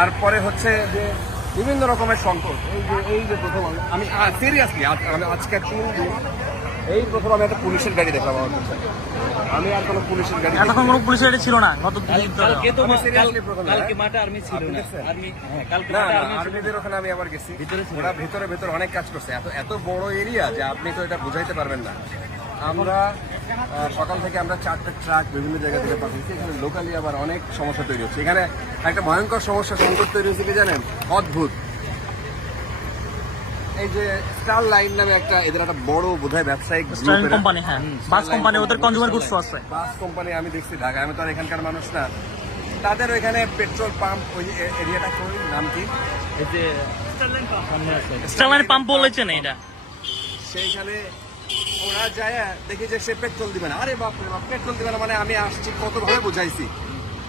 তারপরে হচ্ছে যে বিভিন্ন রকমের সংকট। এই যে প্রথম আমি সিরিয়াসলি আজকে এই প্রথম আমি একটা পুলিশের গাড়ি দেখলাম আমার কাছে। আমি আর কোনো পুলিশের গাড়ি এতক্ষণ কোনো পুলিশের গাড়ি ছিল না গত আর্মিদের ওখানে আমি আবার গেছি। ওরা ভেতরে অনেক কাজ করছে। এত বড় এরিয়া যে আপনি তো এটা বুঝাইতে পারবেন না। আমরা সকাল থেকে আমরা 4টা ট্রাক বিভিন্ন জায়গা থেকে পাঠিয়েছি। এখানে লোকালি আবার অনেক সমস্যা তৈরি হচ্ছে। এখানে একটা ভয়ঙ্কর সমস্যা সংকট তৈরি হচ্ছে কি জানেন? অদ্ভুত। এই যে স্টার লাইন নামে এদের একটা বড় বোধহয় ব্যবসায়িক কোম্পানি, হ্যাঁ বাস কোম্পানি, ওদের কনজিউমার গুডস আছে। বাস কোম্পানি আমি দেখছি ঢাকায়, আমি তো আর এখানকার মানুষ না। তাদের ওইখানে পেট্রোল পাম্প, ওই এরিয়াটা কোন নাম কি? এই যে স্টারলাইন পাম্প বলেছেন এটা। সেইখানে ওরা যায় দেখি যে সে পেট্রোল দিবে না। আরে বাপ রে বাপ, পেট্রোল দিবে না মানে আমি আসছি কত ভাবে বুঝাইছি।